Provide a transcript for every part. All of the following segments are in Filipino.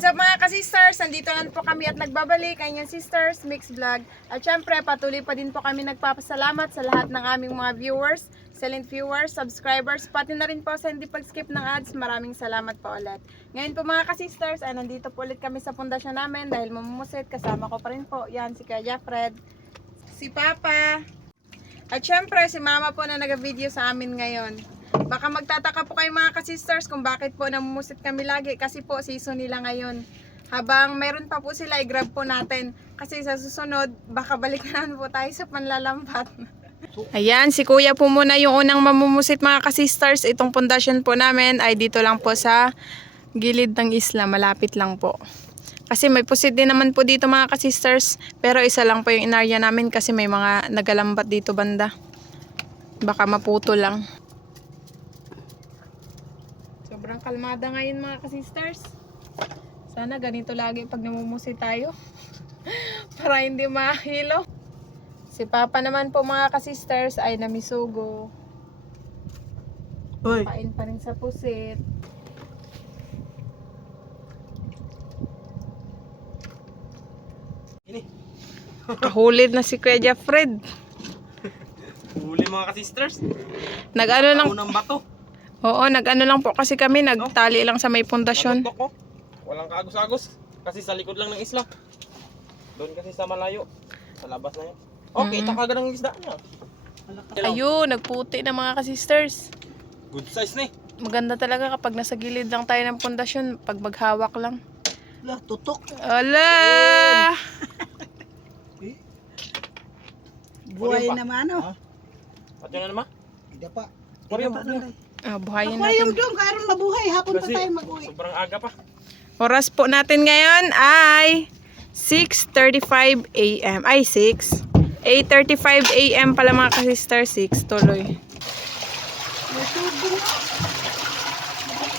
What's up mga ka-sisters? Nandito lang po kami at nagbabalik ang inyong sisters Mix Vlog. At syempre patuloy pa din po kami nagpapasalamat sa lahat ng aming mga viewers, silent viewers, subscribers, pati na rin po sa hindi pag-skip ng ads. Maraming salamat po ulit. Ngayon po mga ka-sisters, ay nandito po ulit kami sa pundasyon namin dahil mamumusit. Kasama ko pa rin po, yan si Kuya Fred, si Papa, at syempre si Mama po na nag-video sa amin ngayon. Baka magtataka po kayo mga ka-sisters kung bakit po namumusit kami lagi, kasi po season nila ngayon. Habang meron pa po sila, i-grab po natin kasi sa susunod baka balikan po tayo sa panlalambat. Ayan, si Kuya po muna yung unang mamumusit mga ka-sisters. Itong pundasyon po namin ay dito lang po sa gilid ng isla, malapit lang po. Kasi may pusit din naman po dito mga ka-sisters, pero isa lang po yung inarya namin kasi may mga nagalambat dito banda. Baka maputo lang. Sobrang kalmada ngayon mga ka-sisters. Sana ganito lagi pag namumusit tayo. Para hindi mahilo. Si Papa naman po mga ka-sisters ay namisugo. Kain pa rin sa pusit. Kahulid na si Kuya Fred. Huli mga ka-sisters. Nag-ano lang. Unang bato. Oo, nag-ano lang po kasi kami, nagtali lang sa may pundasyon. Natutok ko. Walang kaagos-agos. Kasi sa likod lang ng isla. Doon kasi sa malayo. Sa labas na yun. Okay, kita kagad ang isda niya. Ayun, nagputi na mga ka-sisters. Good size na eh. Maganda talaga kapag nasa gilid lang tayo ng pundasyon, pag maghawak lang. Lah, tutok. Ala! Buhay Aquarium pa? naman, ano? At yun na naman? Hindi pa. Aquarium pa. Buhayin Aquarium natin. doon, karon mabuhay. Hapon pa Kasi tayo mag-uwi. sobrang aga pa. Oras po natin ngayon ay 6:35 AM. Ay, 6. 8:35 AM pala mga ka-sister, 6 tuloy. May tubo.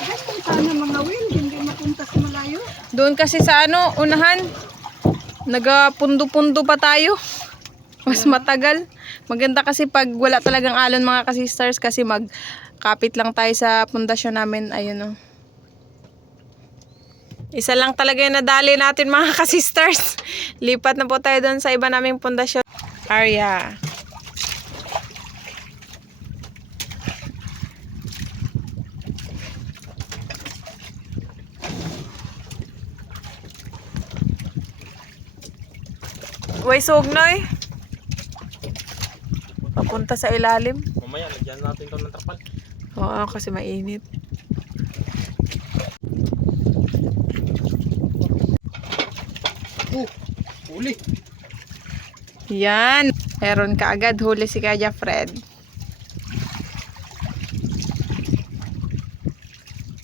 Gusto sana mga wind, hindi mapunta sa malayo. Doon kasi sa ano, unahan, nagapundo-pundo pa tayo. Mas matagal. Maganda kasi pag wala talagang alon mga ka-sisters, kasi magkapit lang tayo sa pundasyon namin. Ayun o. Isa lang talaga yung nadali natin mga ka-sisters. Lipat na po tayo doon sa iba naming pundasyon area. Uy, sugnoy. Papunta sa ilalim. Mamaya, lagyan natin ito ng trapal. Oo, kasi mainit. Huli. Yan. Meron ka agad huli si Kuya Fred.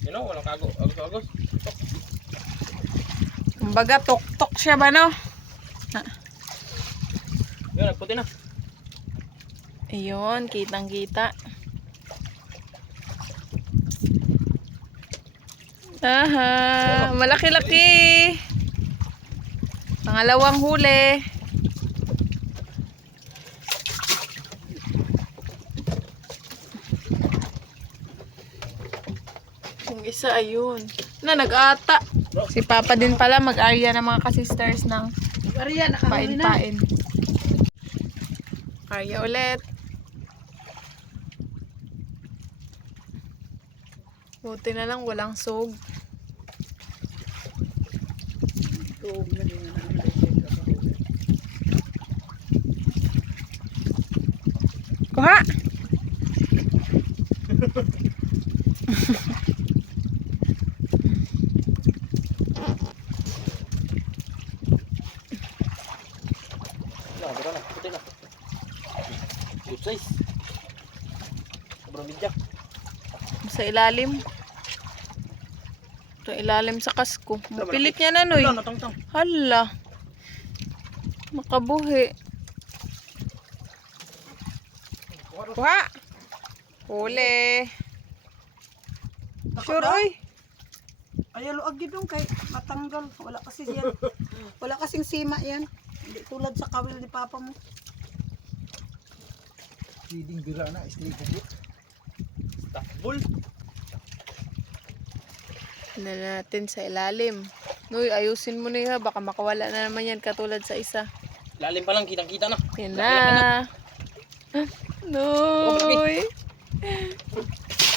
You know, walang kaagos-agos. Kumbaga, tok-tok siya ba, no? Yun, nagputi na. Ayun, kitang-kita. Aha, malaki-laki. Pangalawang huli. Yung isa, ayun. Nag-ata. Si Papa din pala, mag-arya ng mga ka-sisters ng Ariya, nakahuli na. pain-pain. Arya ulit. Buti na lang walang sog. Tuog na din na. Kuha! Wala, na. Puti na. Good size. Sobrang bidyak. Sa ilalim. Sa ilalim sa kasko. Mapilit niya na, Noy. Wala, natang-tang. Hala. Makabuhi. Kuha! Huli. Sure, oy. Ayaw luag yun dong kay matanggal. Wala kasi yan. Wala kasing sima yan. Hindi tulad sa kawil ni Papa mo. Feeding bira na, isli bubot. Stuff bull. Na natin sa ilalim. Noy, ayusin mo na yun ha. Baka makawala na naman yan katulad sa isa. Lalim pa lang, kitang-kita na. Yan Laki-laki na. Noy.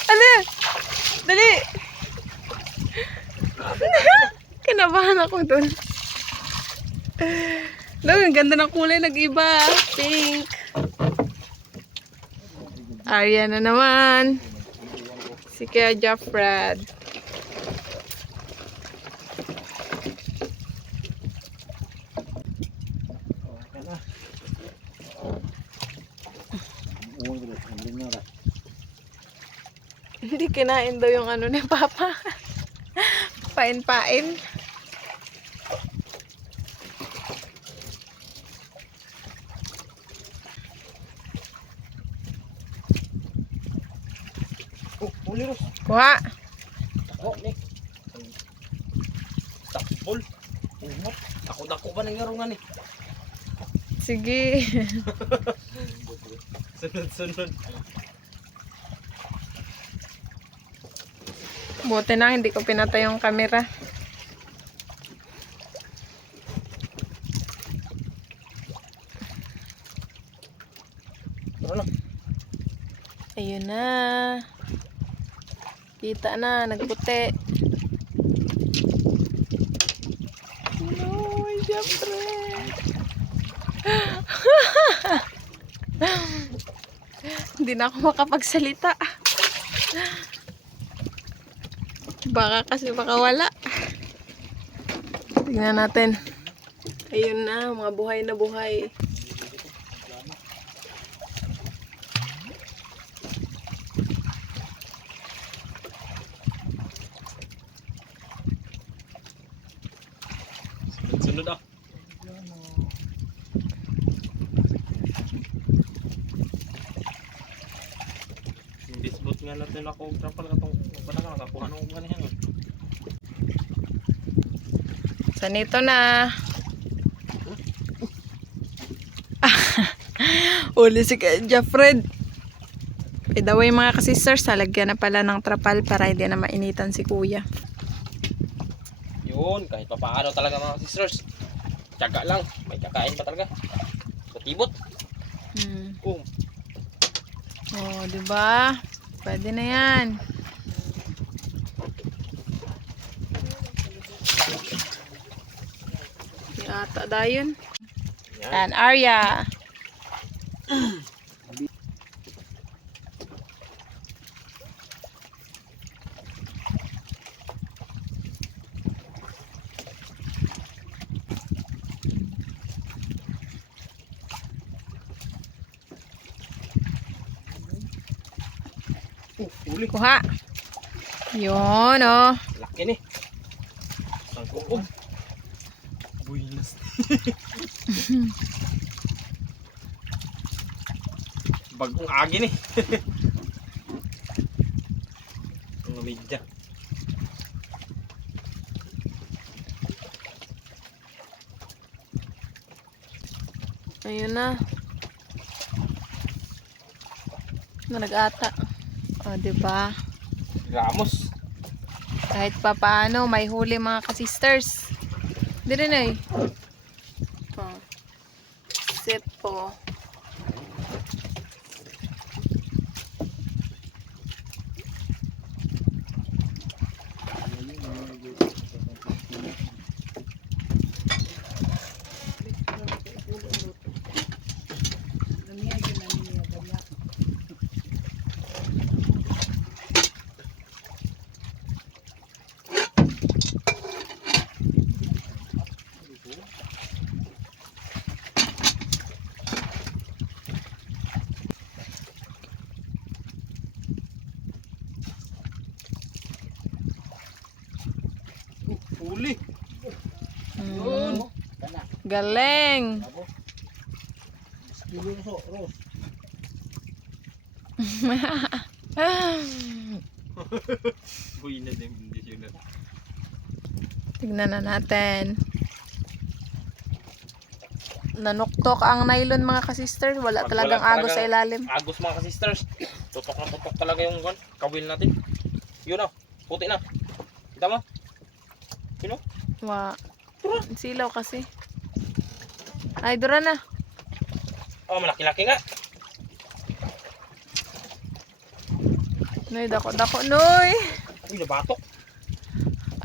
Ano? Dali. Kinabahan ako dun. Noy, ang ganda ng kulay. Nag-iba. Pink. Arya na naman. Si Kuya Jeffred. Hindi kinain daw yung ano ni Papa. Pain-pain. Oh, huli Ros. Kuha. Oh, Nick. Takbol. Umot. Ako ba nangyarungan eh? Sige. Sunod-sunod. Buti na hindi ko pinatay yung camera. Ano na? Ayun na. Kita na, nagputi. No, syempre. Hindi na ako makapagsalita. Baka kasi makawala. Tingnan natin. Ayun na, mga buhay na buhay. Sunod ah. Bisbot nga natin ako trapal katong pala ka nakakuha nung ganihan. Sanito na. Uli si Jeffred. By the way mga kasisters, halagyan na pala ng trapal para hindi na mainitan si kuya. Yun, kahit pa paano talaga mga sisters. Tiyaga lang, may kakain pa talaga. Batibot. Oh, Oh, di ba? Pwede na 'yan. Yata dayon. yan. And Arya. Uli. Kuha. Yun, oh. Laki ni. Sangkuog. Buinas. Bagong agi ni. Mga media. Ayun na. Nag-ata. O, diba? Ramos. Kahit pa paano, may huli mga kasisters. Dito na eh. Oh. Sit po. Uli. Mm. Galing. Buinas yung kondisyon na. Tignan na natin. Nanuktok ang nylon mga kasisters. Wala Pag talagang wala agos sa ilalim. Agos mga sisters. Tutok na tutok talaga yung kawil natin. Yun o. Puti na. Kita mo? Yun o. Wa. Silaw kasi. Ay, dura na. Oh, malaki-laki nga. Noy, dako, Noy. Uy, nabatok.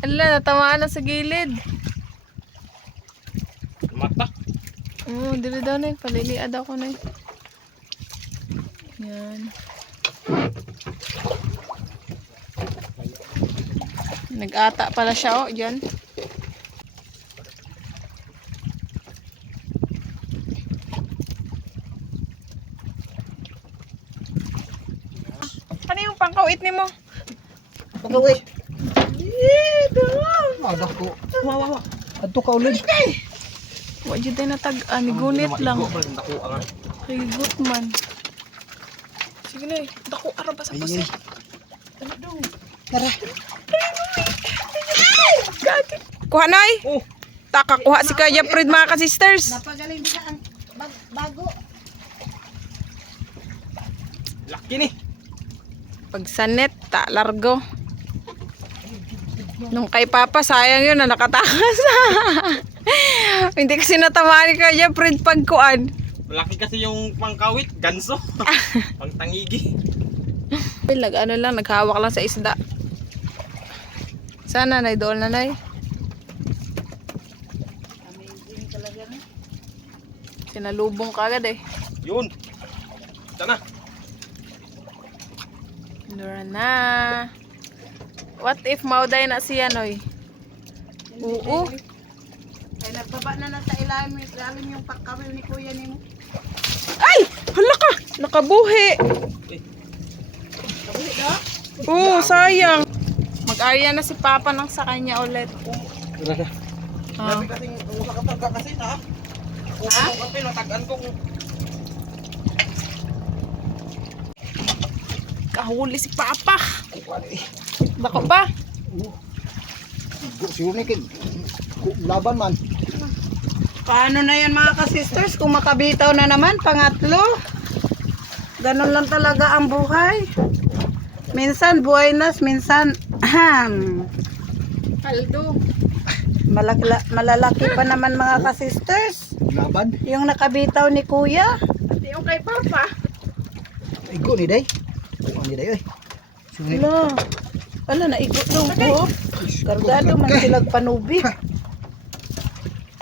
Ala, natamaan na sa gilid. Mata. Oo, dili daw na. Paliliad ako na. Yan. Nag-ata pala siya, oh, dyan. Ano yung pangkawit ni mo? Pagawin. Adak ko. Wawa. Adto ka ulit. Wa jud na tag-an, gunit lang. Naku, ang Rigot man. Sige na, dako ara ba sa pasi. Tara. Kuha na ay. Oh, Taka kuha si Kaya Fred mga ka-sisters. Napagaling din ang bago. laki ni. Pag sanet, ta largo. Nung kay Papa, sayang yun na nakatakas. Hindi kasi natamaan ni Kaya Fred pagkuan. Malaki kasi yung pangkawit, ganso. Pangtangigi. Ano lang, naghawak lang sa isda. Sana, nay, doon na, nay. Amazing talaga na. Sinalubong ka agad eh. Yun. Sana. Dura na. What if mauday na siya, noy? Oo. Ay, nagbaba na sa ilalim yung pagkawil ni Kuya ni mo. Ay! Hala ka! Nakabuhi! Kabuli na? Oo, sayang. Mag-arya na si Papa nang sa kanya ulit. Ah. Grabe kasing nakataga kasi na. Kung ano kape, natagaan ko. Kahuli si Papa. Bako ba? Siguro ni laban man. Paano na yan mga ka-sisters? Kung makabitaw na naman, pangatlo. Ganon lang talaga ang buhay. Minsan buenas, minsan Kaldo. malalaki pa naman mga ka-sisters. Laban. Yung nakabitaw ni Kuya. Pati yung kay Papa. Igo ni day. Igo ni day oy. Suni. Ala, ala na ikot dong po. Kargado man silag panubig.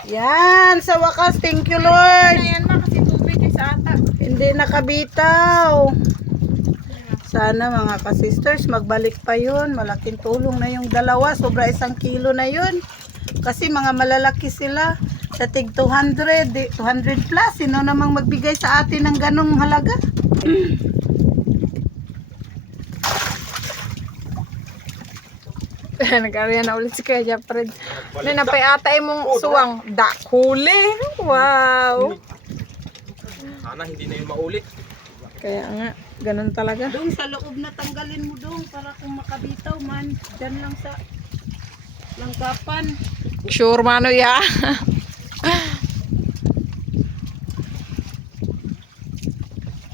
Yan, sa wakas, thank you Lord. Ayan ma, kasi tubig yung sa ata. Hindi nakabitaw. Sana mga ka-sisters, magbalik pa yun. Malaking tulong na yung dalawa. Sobra 1 kilo na yun. Kasi mga malalaki sila. Sa tig 200, 200 plus. Sino namang magbigay sa atin ng ganong halaga? Nag-arya na ulit si Kaya Fred. Na napayatay mong suwang. Huli. Wow. Sana hindi na yun maulit. Kaya nga, ganun talaga. Doon sa loob na tanggalin mo doon para kung makabitaw man. Diyan lang sa langkapan. Sure mano ya.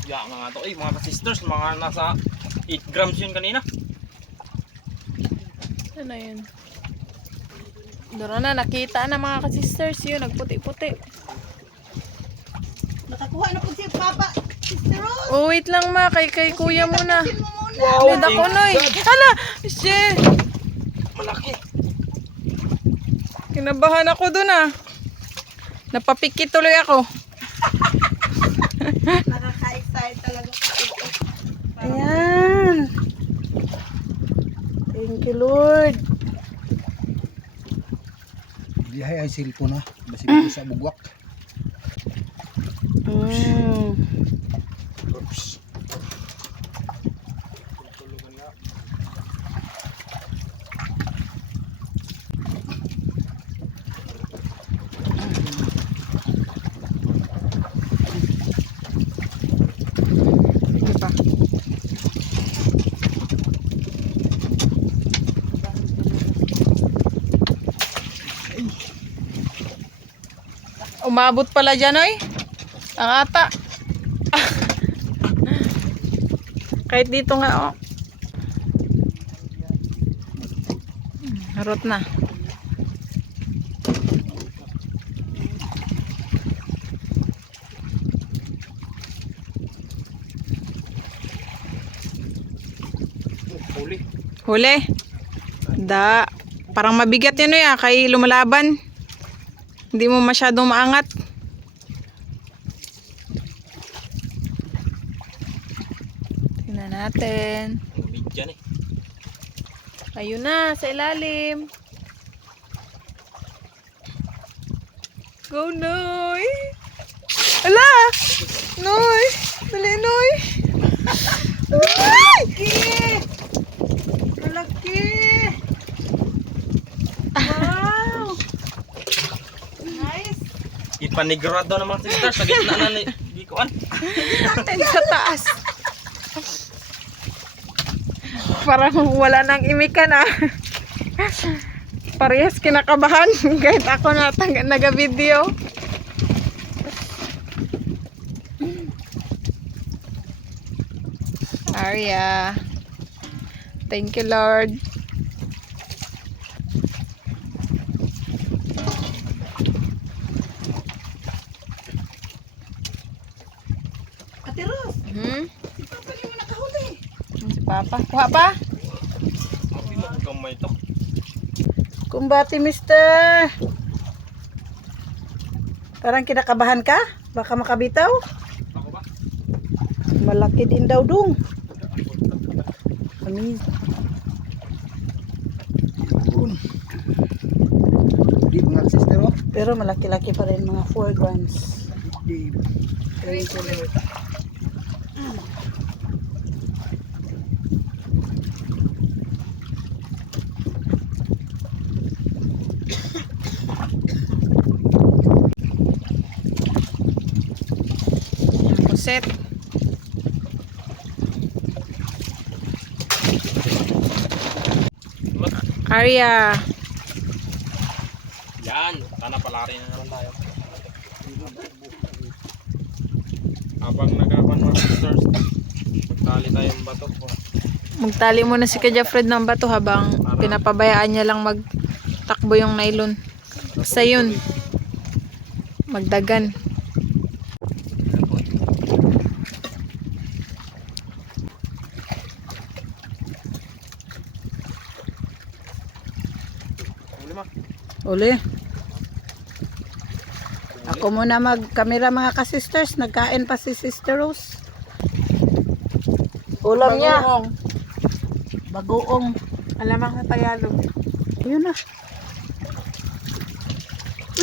Yeah, mga to, mga ka-sisters, mga nasa 8 grams yun kanina. Ano yun? Dura na, nakita na mga ka-sisters yun. Nagputi-puti. Nakakuha na po si Papa. Sister Rose. Oh, wait lang ma. Kay kuya muna. Tapusin mo muna. Wow, Lida ko noy. Hala! Shit! Malaki. Kinabahan ako dun ah. Napapikit tuloy ako. Nakaka-excite talaga. Ayan. Thank you Lord. Dihay ay cellphone na. Basi ko sa bugwak. Oops. Diba? Umabot pala dyan oy. Ang ata. Kahit dito nga oh. Harot na. Huli. Da. Parang mabigat yun eh, kay lumalaban. Hindi mo masyadong maangat. Tingnan natin. Tubig dyan eh. Ayun na, sa ilalim. Go, Noy! Ala! Noy! Dali, Noy! Malaki! Malaki! Wow! Nice! Ipanigurado ng mga sisters sa gitna na ni Bikuan. Ay, sa taas. Parang wala nang imikan ah. Parehas kinakabahan kahit ako naga-video. Arya. Thank you, Lord. Ate Ros, si Papa niyo nakahuli. Si Papa. Kuha pa? Sabi mo, kamay to. Kumbati, mister. Parang kinakabahan ka? Baka makabitaw? Ako ba? Malaki din daw dong. Amazing. Di mga sister oh. Pero malaki-laki pa rin, mga 4 grams. Di. Thank you, Lord. Puset. Arya. Yan. Sana palari na naman tayo. Habang nagapan mga sisters, magtali tayong bato. Magtali muna si Kuya Fred ng bato habang pinapabayaan niya lang magtakbo yung nylon. Basta yun. Magdagan. Uli. Ako muna mag-camera mga ka-sisters. Nagkain pa si Sister Rose. Ulam niya. Bagoong. Alamang sa Tagalog. Ayun na.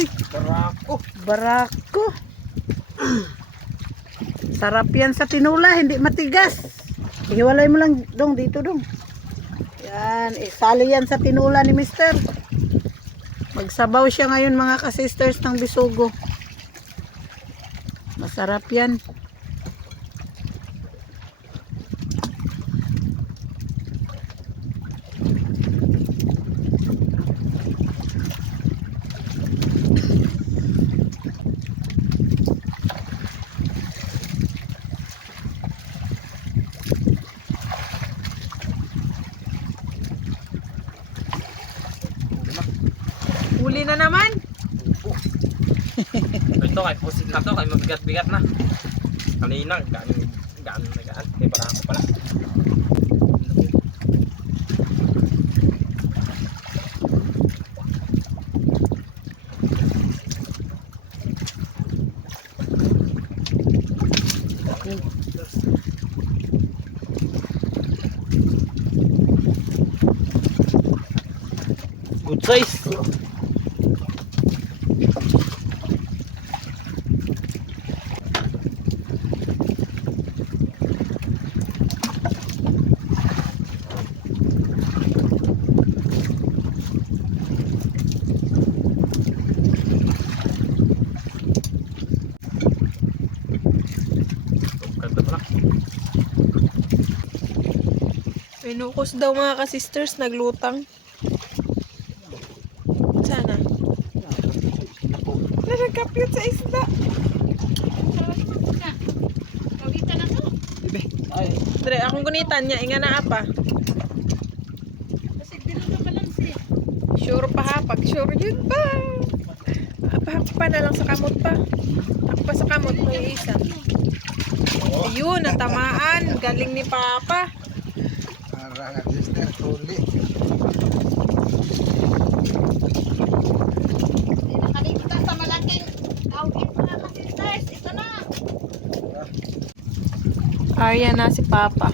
Uy, Barako. barako. Sarap yan sa tinula, hindi matigas. Ihiwalay mo lang dong dito dong. Yan, isali yan sa tinula ni Mister. Magsabaw siya ngayon mga ka-sisters ng bisugo. Masarap yan. Huli na naman. Ito kay pusit na to, kay mabigat-bigat na. Kanina, gaan na gaan. May barako pala. Good size. Ganda pala. Pinukos daw mga ka-sisters, naglutang. Sana. Nagkapyot sa isda. Ay, Dre, akong gunitan niya, inga na apa. Sure pa hapag, sure yun pa. Apahak pa na lang sa kamot pa. Ako pa sa kamot mo yung isa. Ayun, natamaan. Galing ni Papa. Mura nga sister, tuli. Hindi nakalimutan sa malaking awit mga ka-sisters. Ito na. Arya na si Papa.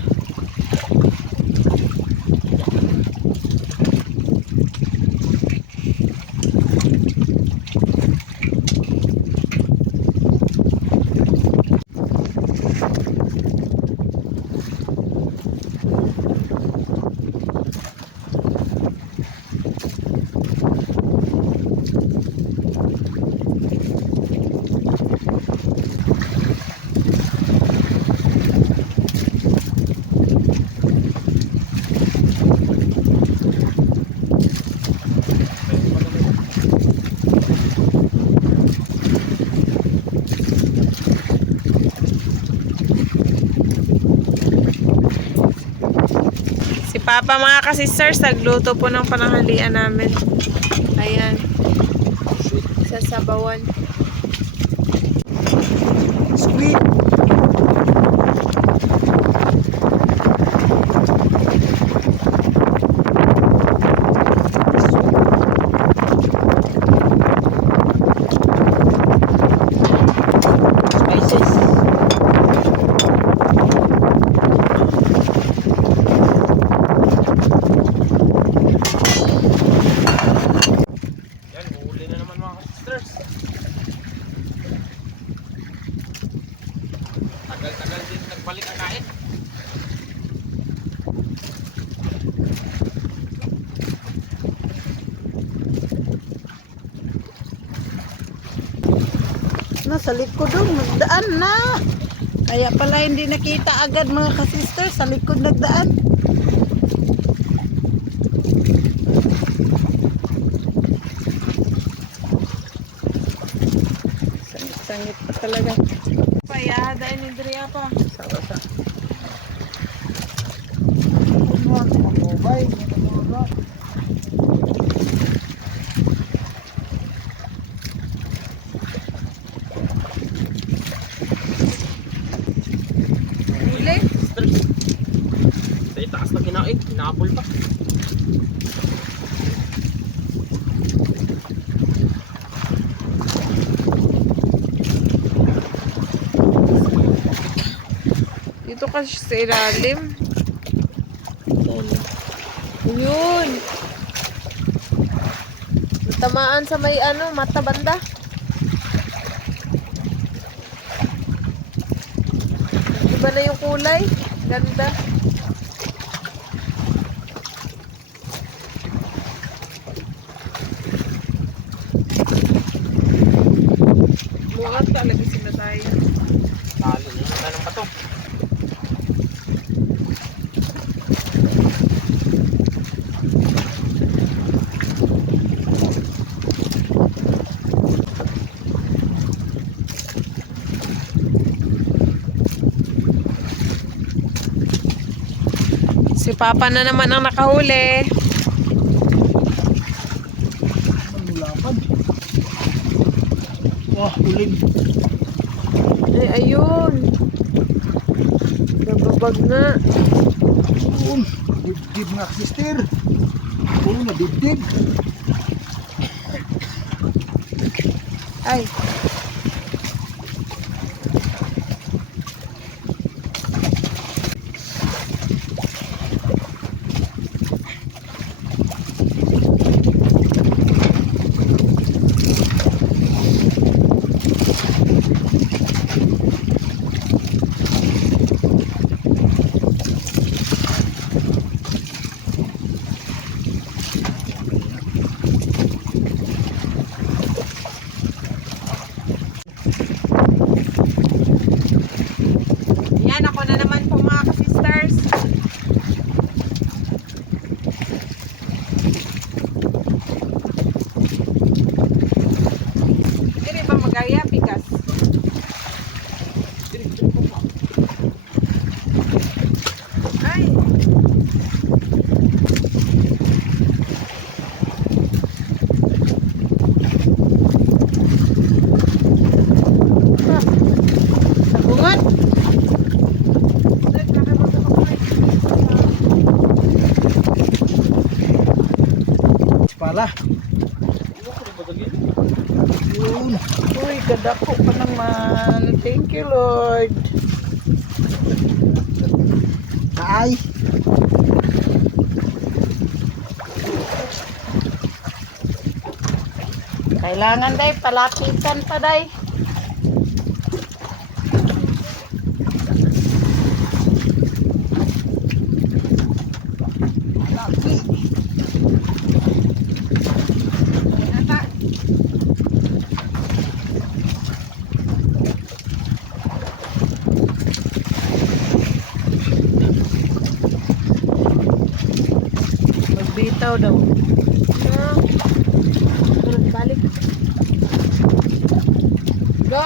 Si Papa mga ka-sisters, nagluto po ng pananghalian namin. Ayan. Sa sabawan. Sweet. Spices. Yan, huli na naman mga sisters. Tagal-tagal din nagbalik ang kain. Nasa likod dong, nagdaan na. Kaya pala hindi nakita agad mga ka-sisters, sa likod nagdaan. Sangit pa talaga. Paya, dahil ni Drea pa. Sa. Mabay. Huli. Sisters. Sa itaas na kinain, kinapol pa. Dito kasi sa ilalim. Yun. Natamaan sa may mata banda. Iba na yung kulay. Ganda. Mukhang talaga sila tayo. Talo na naman ng bato. Si Papa na naman ang nakahuli. Manulapad. Wah, uling. Ay, ayun. Nababag na. Dibdib nga sister. Oo, nadibdib. Ay. Yun. Uy, kadako pa naman. Thank you, Lord. Ay. Kailangan day, palapitan pa day. Magbitaw daw. Balik. Go.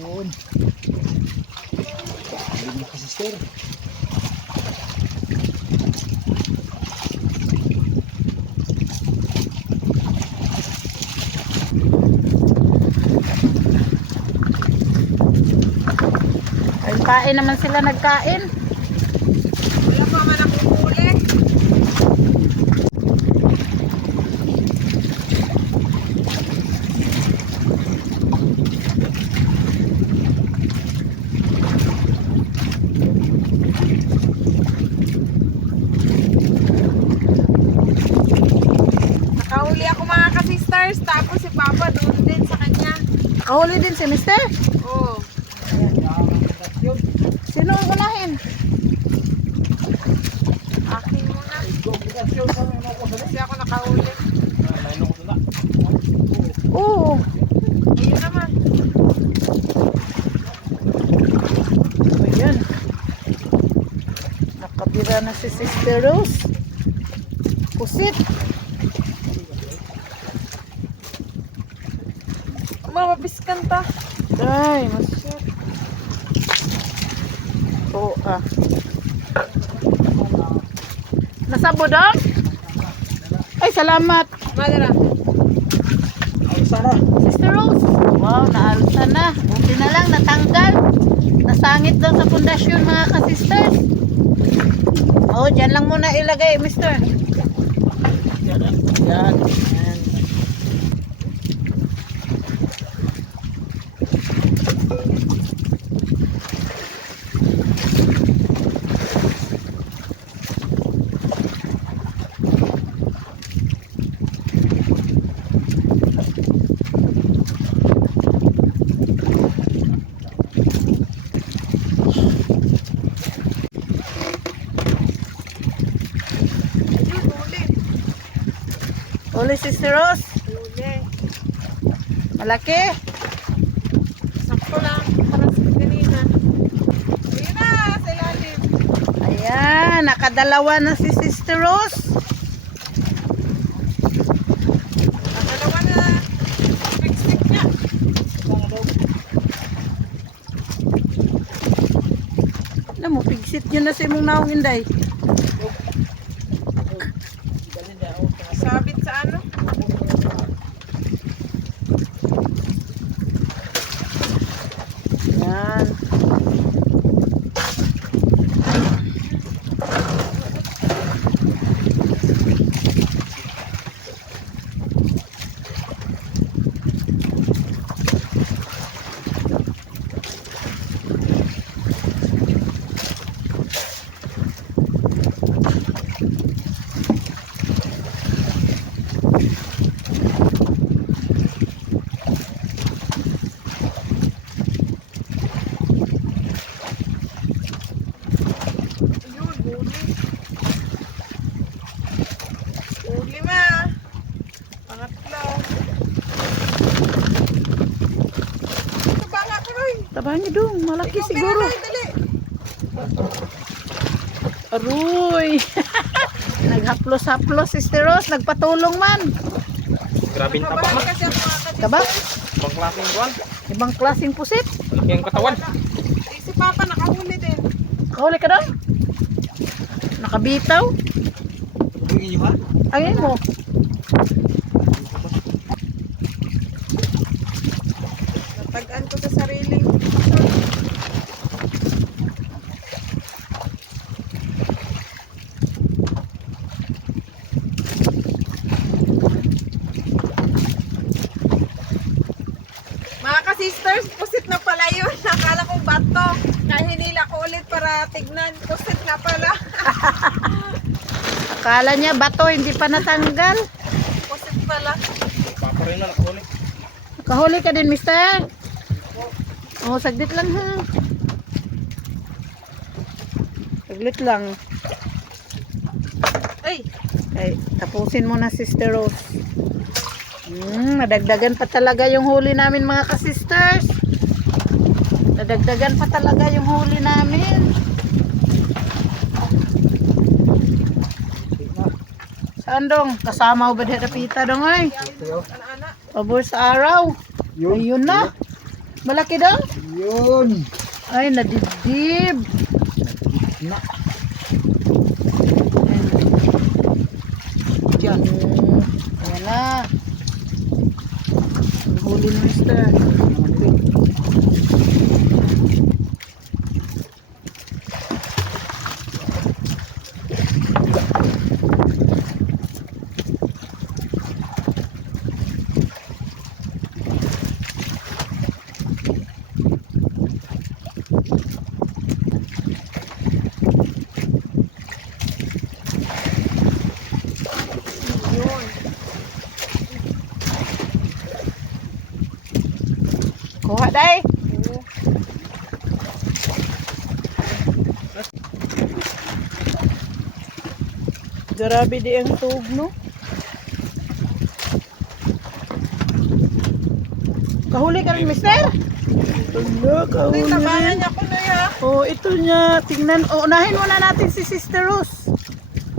Yun. Hindi mo ka sister. Kain naman sila nagkain. Wala pa man akong huli. Nakahuli ako mga ka-sisters. Tapos si Papa doon din sa kanya. Nakahuli din si Mister. Oo. Sino ang unahin? Akin muna. Kasi ako nakahuli. Naino ko na. Oo. Ayun naman. Ayan. Nakabira na si Sister Rose. Pusit. Mapapiskan ta. Ay, masyad. Oo ah. Nasa bodong? Ay, salamat. Madara. Sana. Sister Rose. Wow, naalsa na. Buti na lang, natanggal. Nasangit daw sa pundasyon mga ka-sisters. Oh, dyan lang muna ilagay, mister. Yan. Yan. Uli, Sister Rose. Huli. Malaki. Sakto lang. Para sa kanina. Ayun na, sa ilalim. Ayan, nakadalawa na si Sister Rose. Nakalawa na. Fix-fix niya. Alam mo, pigsit yun na si mong naong inday. Sabit sa ano? Yan. Ayun, huli. Huli ma. Pangatlo. Ito ba nga karoy? Tabahan niyo dong, malaki Ikaw, siguro. Dali, dali. Aruy. Naghaplos-haplos, Sister Rose. Nagpatulong man. Grabe ang taba Kabahan man. kasi ako mga ka-sisters. Taba? Ibang klaseng kuwan. Ibang klaseng pusit. Malaki ang katawan. Eh, si Papa nakahuli din. Kahuli ka daw? Nakabitaw? Bugin nyo ha? Ayun mo. Natagaan ko sa sariling. Mga ka-sisters, pusit na pala yun. Nakala kong bato. Kaya hinila ko ulit para tignan. Pusit na pala. Akala niya bato, hindi pa natanggal. Pusit pala. Papa rin na nakahuli. Nakahuli ka din, mister. Oh, saglit lang ha. Saglit lang. Ay, Ay, tapusin mo na, Sister Rose. Nadagdagan pa talaga yung huli namin, mga ka-sisters. Nadagdagan pa talaga yung huli namin. Saan dong? Kasama ko ba dito pita dong ay? ana-ana. Pabor sa araw. Ayun na. Malaki daw? Yun. Ay, nadibdib. Na. Diyan. Ayan na. Ang huli ni mister. Yun. Kuha day. Grabe di ang tug, no? Kahuli ka rin, mister? Ala, kahuli Ay, tabangan rin. niya ko na ya. Oh, ito niya. Tingnan. Oh, unahin muna natin si Sister Rose.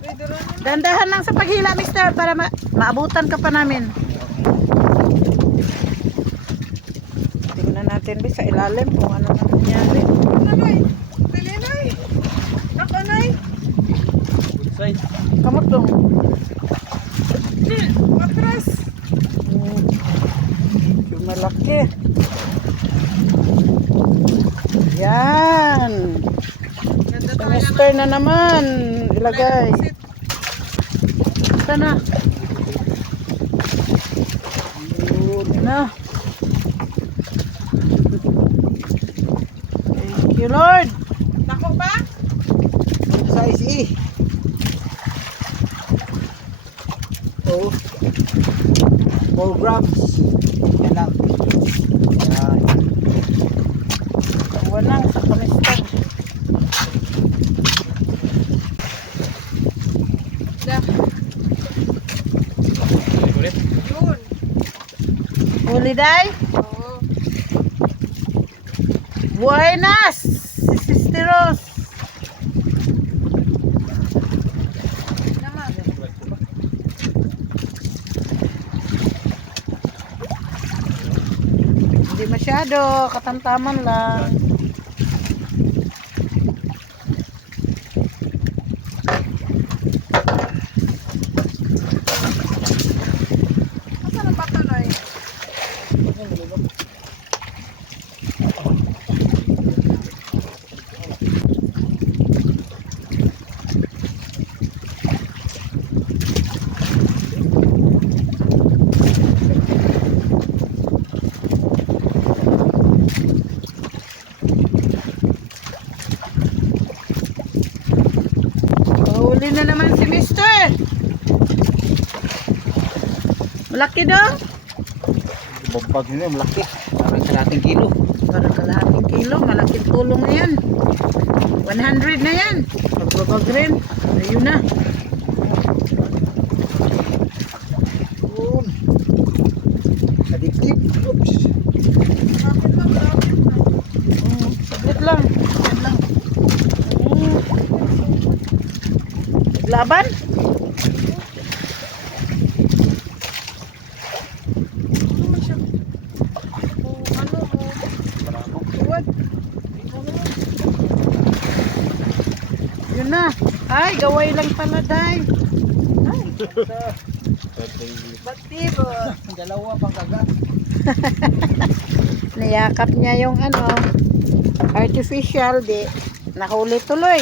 Ay, duran na. Dandahan lang sa paghila, mister, para maabutan ka pa namin. Tingnan natin ba sa ilalim kung ano na nangyari. Nanoy. Pilinay. Nakanay. Good size. Kamot dong. Matras. Yung malaki. Yan. Ganda Sa talaga. mister na naman. Ilagay. Pusit. Ito na. Yun na. Thank you, Lord. Dako ba? Size E. Oh. 4 grams. Yan lang. Yan. Walang sa kamister. Da. Ulit. Yun. Huli day. Oo. Buenas! Si Sister Rose. Naman. Hindi masyado. Katamtaman lang. Asan ang bato, Noy? Huli na naman si Mister. Malaki daw. Bagbag nyo, malaki. Parang kalating kilo. Para kalahating kilo. Malaking tulong na yan. 100 na yan. Pagbabag rin. Ayun na. Yun. Kadikip. Oops. Lapit lang, lapit lang. Saglit lang. Yan lang. Laban? Ano siya? Oh, ano mo? Tuwad. Yun na. Ay, gaway lang pala, day. Ay. Baktibo. Dalawa pang kagat. Niyakap niya yung artificial, di nahuli tuloy.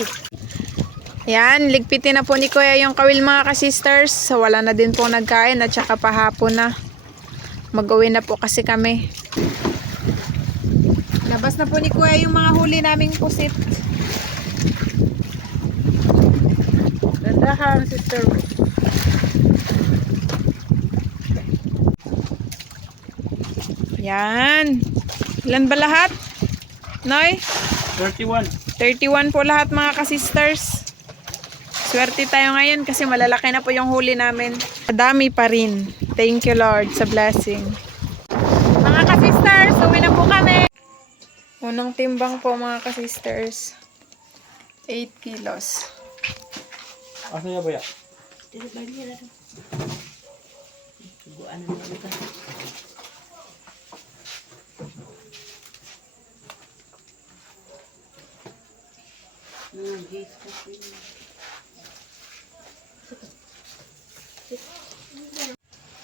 Yan, ligpitin na po ni Kuya yung kawil mga ka-sisters. So, wala na din po nagkain at saka pahapon na. Mag-uwi na po kasi kami. Labas na po ni Kuya yung mga huli naming pusit. Dandahan, sister. Yan. Ilan ba lahat? Noy? 31. 31 po lahat mga ka-sisters. Swerte tayo ngayon kasi malalaki na po yung huli namin. Madami pa rin. Thank you Lord sa blessing. Mga ka-sisters, uwi na po kami. Unang timbang po mga ka-sisters. 8 kilos. Asa niya ba ya?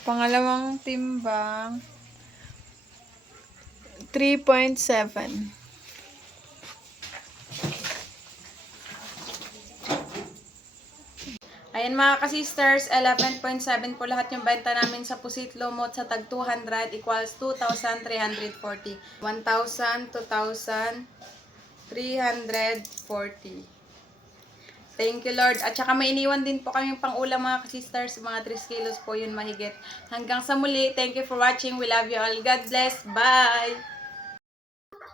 Pangalawang timbang 3.7. Ayan mga ka-sisters, 11.7 po lahat yung benta namin sa Pusit Lumot sa tag 200 equals 2,340. 1,000, 2,000, 340. Thank you Lord. At saka may iniwan din po kami pang ulam mga ka-sisters. Mga 3 kilos po yun mahigit. Hanggang sa muli. Thank you for watching. We love you all. God bless. Bye!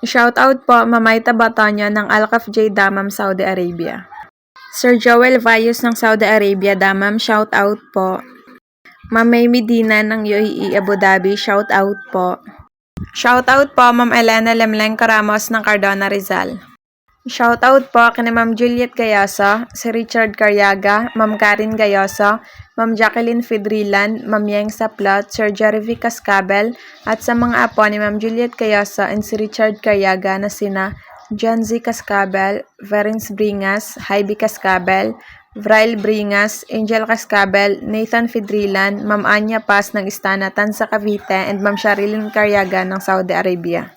Shout out po Mamay Tabatonyo ng Alcaf J Damam, Saudi Arabia. Sir Joel Vayos ng Saudi Arabia, Damam, shout out po. Mamay Medina ng UAE, Abu Dhabi, shout out po. Shout out po Ma'am Elena Lemleng Caramos ng Cardona, Rizal. Shout out po kina Ma'am Juliet Gayoso, si Richard Caryaga, Ma'am Karin Gayoso, Ma'am Jacqueline Fidrilan, Ma'am Yeng Saplot, Sir Jeremy Cascabel, at sa mga apo ni Ma'am Juliet Gayoso and si Richard Caryaga na sina John Z. Cascabel, Verens Bringas, Heidi Cascabel, Vrail Bringas, Angel Cascabel, Nathan Fidrilan, Ma'am Anya Paz ng Istana, Tansa Cavite, and Ma'am Sharilyn Caryaga ng Saudi Arabia.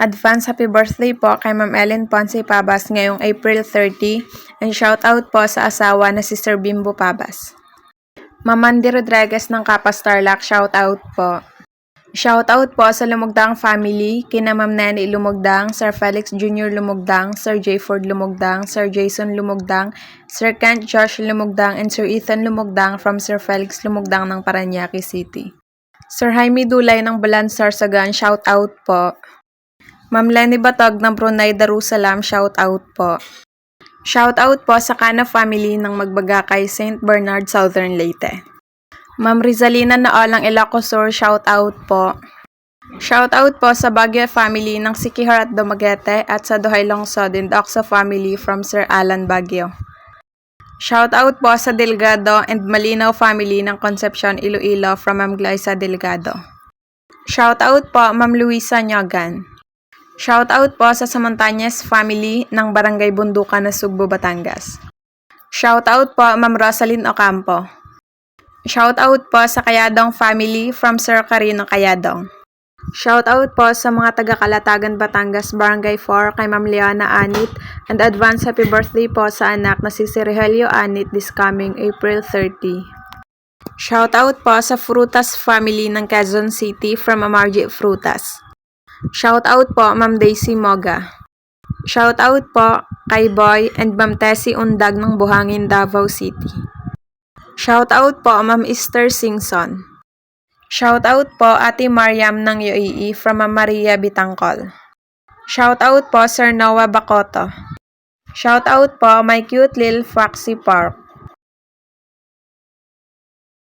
Advance happy birthday po kay Ma'am Ellen Ponce Pabas ngayong April 30 and shout out po sa asawa na si Sir Bimbo Pabas. Ma'am Mandy Rodriguez ng Kapas Tarlac, shout out po. Shout out po sa Lumugdang family, kina Ma'am Nani Lumugdang, Sir Felix Jr. Lumugdang, Sir J. Ford Lumugdang, Sir Jason Lumugdang, Sir Kent Josh Lumugdang, and Sir Ethan Lumugdang from Sir Felix Lumugdang ng Parañaque City. Sir Jaime Dulay ng Balansar Sagan, shout out po. Ma'am Lenny Batog ng Brunei Darussalam, shout out po. Shout out po sa Cana family ng Magbagakay, St. Bernard, Southern Leyte. Ma'am Rizalina Naol ng Ilocos Sur, shout out po. Shout out po sa Baguio family ng Sikihor at Dumaguete at sa Duhay Lungsod and Oxo family from Sir Alan Baguio. Shout out po sa Delgado and Malinaw family ng Concepcion, Iloilo from Ma'am Glyza Delgado. Shout out po Ma'am Luisa Nyogan. Shout out po sa Samontañez family ng Barangay Bundukan na Sugbo, Batangas. Shout out po Ma'am Rosalyn Ocampo. Shout out po sa Kayadong family from Sir Carino Kayadong. Shout out po sa mga taga Kalatagan, Batangas, Barangay 4 kay Ma'am Leona Anit, and advance happy birthday po sa anak na si Rogelio Anit this coming April 30. Shout out po sa Frutas family ng Quezon City from Amarji Frutas. Shout out po Ma'am Daisy Moga. Shout out po kay Boy and Ma'am Tessie Undag ng Buhangin, Davao City. Shout out po Ma'am Esther Singson. Shout out po Ate Mariam ng UAE from Ma'am Maria Bitangkol. Shout out po Sir Noah Bacoto. Shout out po My Cute Little Foxy Park.